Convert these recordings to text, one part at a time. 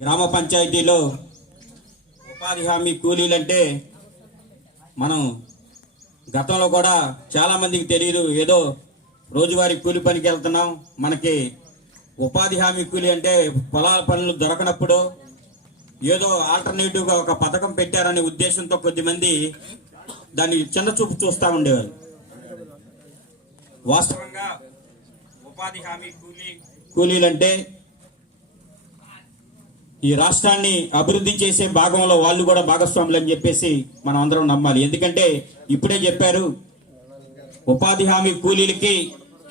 గ్రామ పంచాయతీలో ఉపాధి హామీ కూలీలంటే మనం గతంలో కూడా చాలా మందికి తెలియదు ఏదో రోజువారీ కూలి పనికి వెళ్తున్నాం. మనకి ఉపాధి హామీ కూలి అంటే పొలాల పనులు దొరకనప్పుడు ఏదో ఆల్టర్నేటివ్గా ఒక పథకం పెట్టారనే ఉద్దేశంతో కొద్దిమంది దాన్ని చిన్న చూపు చూస్తూ ఉండేవారు వాస్తవంగా ఉపాధి హామీ కూలీ కూలీలంటే ఈ రాష్ట్రాన్ని అభివృద్ధి చేసే భాగంలో వాళ్ళు కూడా భాగస్వాములు అని చెప్పేసి మనం అందరం నమ్మాలి. ఎందుకంటే ఇప్పుడే చెప్పారు ఉపాధి హామీ కూలీలకి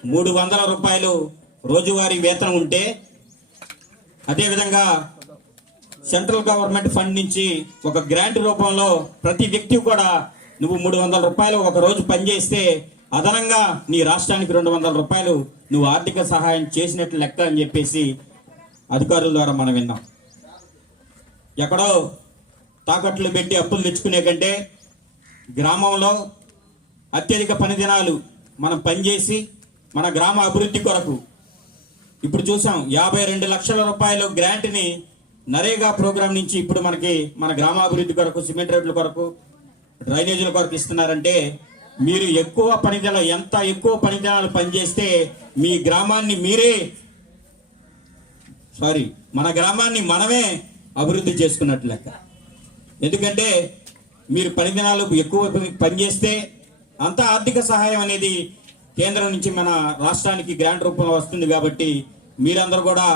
మూడు వందల రూపాయలు రోజువారీ వేతనం ఉంటే అదేవిధంగా సెంట్రల్ గవర్నమెంట్ ఫండ్ నుంచి ఒక గ్రాంట్ రూపంలో ప్రతి వ్యక్తి కూడా నువ్వు మూడు వందల రూపాయలు ఒక రోజు పనిచేస్తే అదనంగా నీ రాష్ట్రానికి రెండు వందల రూపాయలు నువ్వు ఆర్థిక సహాయం చేసినట్లు లెక్క అని చెప్పేసి అధికారుల ద్వారా మనం విన్నాం. ఎక్కడో తాకట్లు పెట్టి అప్పులు తెచ్చుకునే కంటే గ్రామంలో అత్యధిక పని దినాలు మనం పనిచేసి మన గ్రామ అభివృద్ధి కొరకు ఇప్పుడు చూసాం యాభై రెండు లక్షల రూపాయలు గ్రాంట్ని నరేగా ప్రోగ్రాం నుంచి ఇప్పుడు మనకి మన గ్రామాభివృద్ధి కొరకు సిమెంట్ రోడ్ల కొరకు డ్రైనేజీల కొరకు ఇస్తున్నారంటే మీరు ఎక్కువ పనిదినాలు ఎంత ఎక్కువ పనిదినాలు పనిచేస్తే మీ గ్రామాన్ని మీరే సారీ మన గ్రామాన్ని మనమే అభివృద్ధి చేసుకున్నట్లు లెక్క. ఎందుకంటే మీరు పని దినాలు ఎక్కువ పనిచేస్తే అంత ఆర్థిక సహాయం అనేది కేంద్రం నుంచి మన రాష్ట్రానికి గ్రాంట్ రూపంలో వస్తుంది కాబట్టి మీరందరూ కూడా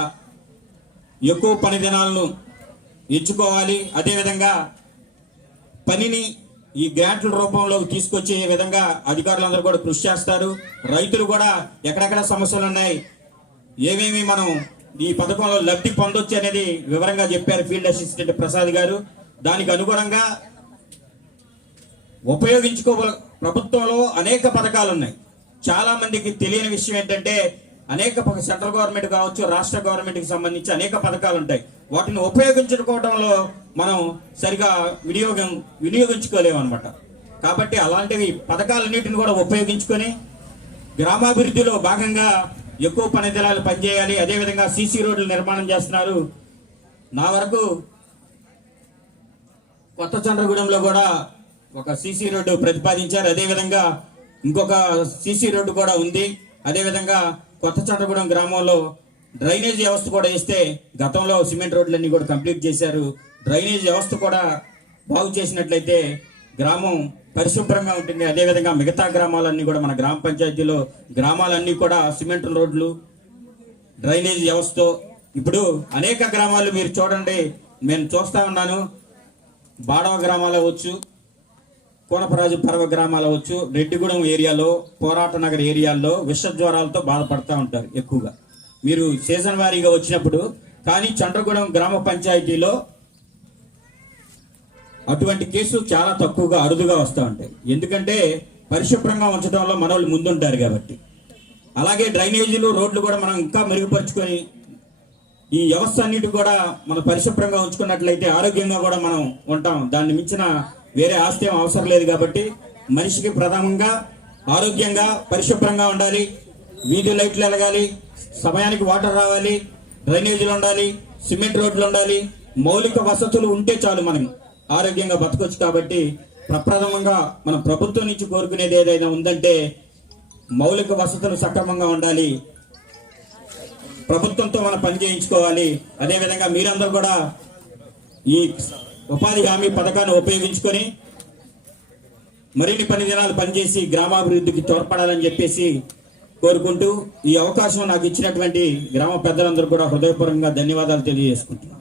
ఎక్కువ పని దినాలను ఎంచుకోవాలి. అదేవిధంగా పనిని ఈ గ్రాంట్ల రూపంలో తీసుకొచ్చే విధంగా అధికారులందరూ కూడా కృషి చేస్తారు. రైతులు కూడా ఎక్కడెక్కడ సమస్యలు ఉన్నాయి ఏమేమి మనం ఈ పథకంలో లబ్ధి పొందొచ్చు అనేది వివరంగా చెప్పారు ఫీల్డ్ అసిస్టెంట్ ప్రసాద్ గారు. దానికి అనుగుణంగా ఉపయోగించుకోగల ప్రభుత్వంలో అనేక పథకాలు ఉన్నాయి. చాలా మందికి తెలియని విషయం ఏంటంటే అనేక సెంట్రల్ గవర్నమెంట్ కావచ్చు రాష్ట్ర గవర్నమెంట్కి సంబంధించి అనేక పథకాలు ఉంటాయి. వాటిని ఉపయోగించుకోవడంలో మనం సరిగా వినియోగం వినియోగించుకోలేము అనమాట కాబట్టి అలాంటివి పథకాలన్నింటిని కూడా ఉపయోగించుకొని గ్రామాభివృద్ధిలో భాగంగా ఎక్కువ పని దినాలు పనిచేయాలి. అదేవిధంగా సీసీ రోడ్లు నిర్మాణం చేస్తున్నారు. నా వరకు కొత్త చంద్రగూడెంలో కూడా ఒక సీసీ రోడ్డు ప్రతిపాదించారు. అదేవిధంగా ఇంకొక సీసీ రోడ్డు కూడా ఉంది. అదేవిధంగా కొత్త చంద్రగూడెం గ్రామంలో డ్రైనేజ్ వ్యవస్థ కూడా ఇస్తే గతంలో సిమెంట్ రోడ్లన్నీ కూడా కంప్లీట్ చేశారు. డ్రైనేజ్ వ్యవస్థ కూడా బాగు చేసినట్లయితే గ్రామం పరిశుభ్రంగా ఉంటుంది. అదేవిధంగా మిగతా గ్రామాలన్నీ కూడా మన గ్రామ పంచాయతీలో గ్రామాలన్నీ కూడా సిమెంట్ రోడ్లు డ్రైనేజ్ వ్యవస్థ. ఇప్పుడు అనేక గ్రామాలు మీరు చూడండి. నేను చూస్తా ఉన్నాను. బాడవ గ్రామాలు అవ్వచ్చు కోనపరాజు పర్వ గ్రామాలు అవ్వచ్చు రెడ్డిగూడెం ఏరియాలో పోరాట నగర్ ఏరియాల్లో విష జ్వరాలతో బాధపడుతూ ఉంటారు ఎక్కువగా. మీరు సీజన్ వారీగా వచ్చినప్పుడు కానీ చండ్రగూడెం గ్రామ పంచాయతీలో అటువంటి కేసులు చాలా తక్కువగా అరుదుగా వస్తూ ఉంటాయి. ఎందుకంటే పరిశుభ్రంగా ఉంచడంలో మనోళ్ళు ముందుంటారు కాబట్టి. అలాగే డ్రైనేజీలు రోడ్లు కూడా మనం ఇంకా మెరుగుపరుచుకొని ఈ వ్యవస్థ అన్నిటి కూడా మనం పరిశుభ్రంగా ఉంచుకున్నట్లయితే ఆరోగ్యంగా కూడా మనం ఉంటాం. దాన్ని మించిన వేరే ఆస్తి అవసరం లేదు కాబట్టి మనిషికి ప్రధానంగా ఆరోగ్యంగా పరిశుభ్రంగా ఉండాలి. వీధి లైట్లు ఎలగాలి సమయానికి వాటర్ రావాలి డ్రైనేజీలు ఉండాలి సిమెంట్ రోడ్లు ఉండాలి మౌలిక వసతులు ఉంటే చాలు మనం ఆరోగ్యంగా బతకొచ్చు కాబట్టి ప్రప్రథమంగా మనం ప్రభుత్వం నుంచి కోరుకునేది ఏదైనా ఉందంటే మౌలిక వసతులు సక్రమంగా ఉండాలి. ప్రభుత్వంతో మనం పని చేయించుకోవాలి. అదేవిధంగా మీరందరూ కూడా ఈ ఉపాధి హామీ పథకాన్ని ఉపయోగించుకొని మరిన్ని పని దినాలు పనిచేసి గ్రామాభివృద్ధికి తోడ్పడాలని చెప్పేసి కోరుకుంటూ ఈ అవకాశం నాకు ఇచ్చినటువంటి గ్రామ పెద్దలందరూ కూడా హృదయపూర్వకంగా ధన్యవాదాలు తెలియజేసుకుంటున్నాను.